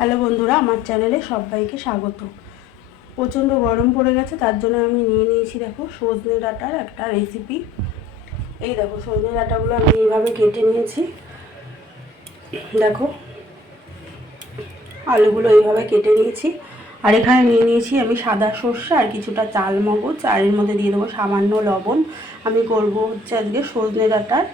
Hello বন্ধুরা, আমার চ্যানেলে সবাইকে স্বাগত। প্রচণ্ড গরম পড়ে গেছে, তার জন্য আমি নিয়ে নিয়েছি দেখো সজনে ডাঁটার একটা রেসিপি এই দেখো সজনে ডাঁটাগুলো আমি এইভাবে কেটে নিয়েছি। দেখো, আলুগুলো এইভাবে কেটে নিয়েছি। আর এখানে নিয়ে নিয়েছি আমি সাদা সর্ষে আর কিছুটা চাল মগজ, আর এর মধ্যে দিয়ে দেবো সামান্য লবণ। আমি করব হচ্ছে আজকে সজনে ডাঁটার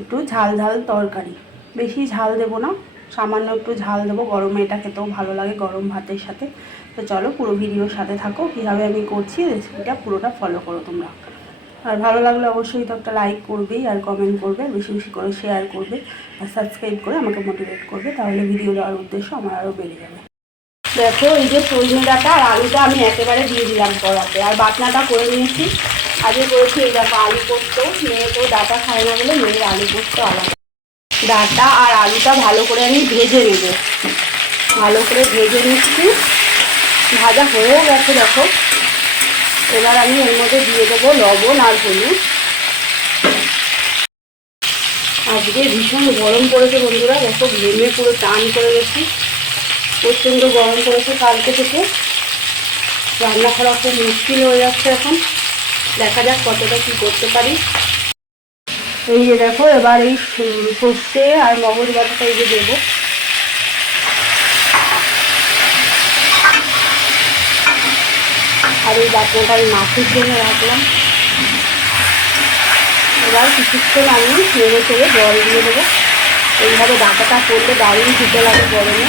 একটু ঝাল ঝাল তরকারি। বেশি ঝাল দেবো না। সামান্য একটু ঝাল দেবো। গরমে এটা খেতেও ভালো লাগে গরম ভাতের সাথে। তো চলো পুরো ভিডিওর সাথে থাকো। কীভাবে আমি করছি রেসিপিটা পুরোটা ফলো করো তোমরা। আর ভালো লাগলে অবশ্যই তো একটা লাইক করবেই আর কমেন্ট করবে। বেশি বেশি করে শেয়ার করবে আর সাবস্ক্রাইব করে আমাকে মোটিভেট করবে। তাহলে ভিডিও দেওয়ার উদ্দেশ্য আমার আরও বেড়ে যাবে। দেখো, এই যে সজনে ডাঁটা আর আলুটা আমি একেবারে দিয়ে দিলাম কড়াতে। আর বাটনাটা করে নিয়েছি। আগে করেছি এই দেখো আলু পোস্ত। মেয়ে তো ডাটা খায় না বলে মেয়ের আলু পোস্ত আলাদা। ডাটা আর আলুটা ভালো করে আমি ভেজে নেব। ভালো করে ভেজে নিচ্ছি। ভাজা হয়েও গেছে, দেখো। এবার আমি এর মধ্যে দিয়ে দেবো লবণ আর হলুদ। আজকে ভীষণ গরম পড়েছে বন্ধুরা, দেখো ঘেমে পুরো টান করে গেছি। প্রচণ্ড গরম পড়েছে কালকে থেকে। রান্না করা খুব মুশকিল হয়ে যাচ্ছে এখন। দেখা যাক কতটা কী করতে পারি। এই যে দেখো, এবার এই সর্ষে আর মগজ বাটাটা এই যে দেবো। আর এই বাটনাটা আমি মাছের জন্য রাখলাম। এবার কিছুক্ষণ আমি নেড়ে চেড়ে জল দিয়ে দেবো। এইভাবে ডাটাটা করলে দারুণ খেতে লাগে গরমে।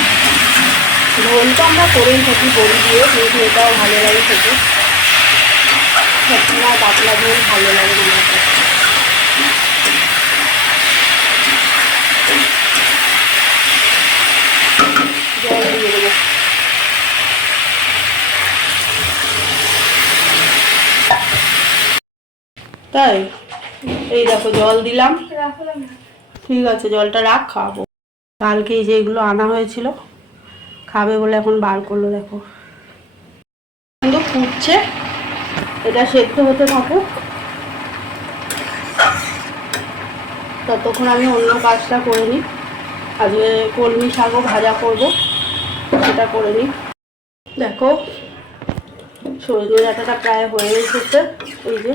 ঝোল আমরা করেই থাকি বড়ি দিয়ে, কিন্তু এটাও ভালো লাগে খেতে। সবসময় পাতলা ঝোল ভালো লাগে আমার কাছে জল দিয়ে দেবো তাই? এই দেখো জল দিলাম। ঠিক আছে, জলটা রাখ, খাব। কালকে এই যে এগুলো আনা হয়েছিল, খাবে বলে এখন বার করল, দেখো। কিন্তু ফুটছে, এটা সেদ্ধ হতে থাকুক ততক্ষণ আমি অন্য কাজটা করে নিই। আজকে কলমি শাকও ভাজা করব, সেটা করে নিই। দেখো, সজনে ডাঁটাটা প্রায় হয়ে এসেছে, এই যে।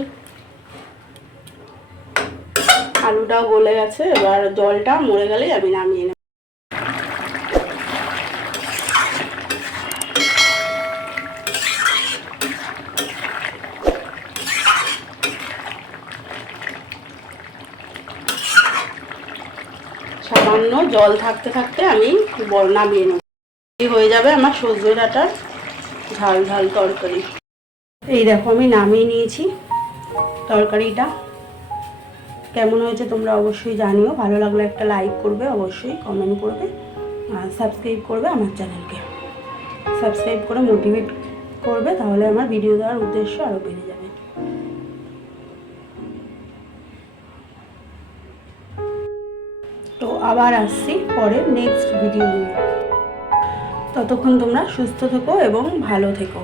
আলুটাও গলে গেছে, এবার জলটা মরে গেলেই আমি নামিয়ে নেব। সামান্য জল থাকতে থাকতে আমি নামিয়ে নেব। হয়ে যাবে আমার সজনে ডাঁটার ঝাল ঝাল তরকারি। এই দেখো আমি নামিয়ে নিয়েছি তরকারিটা। কেমন হয়েছে তোমরা অবশ্যই জানিও। ভালো লাগলে একটা লাইক করবে, অবশ্যই কমেন্ট করবে, আর সাবস্ক্রাইব করবে আমার চ্যানেলকে সাবস্ক্রাইব করে মোটিভেট করবে, তাহলে আমার ভিডিও দেওয়ার উদ্দেশ্য আরও বেড়ে যাবে। তো আবার আসছি পরে নেক্সট ভিডিও নিয়ে। ততক্ষণ তোমরা সুস্থ থেকো এবং ভালো থেকো।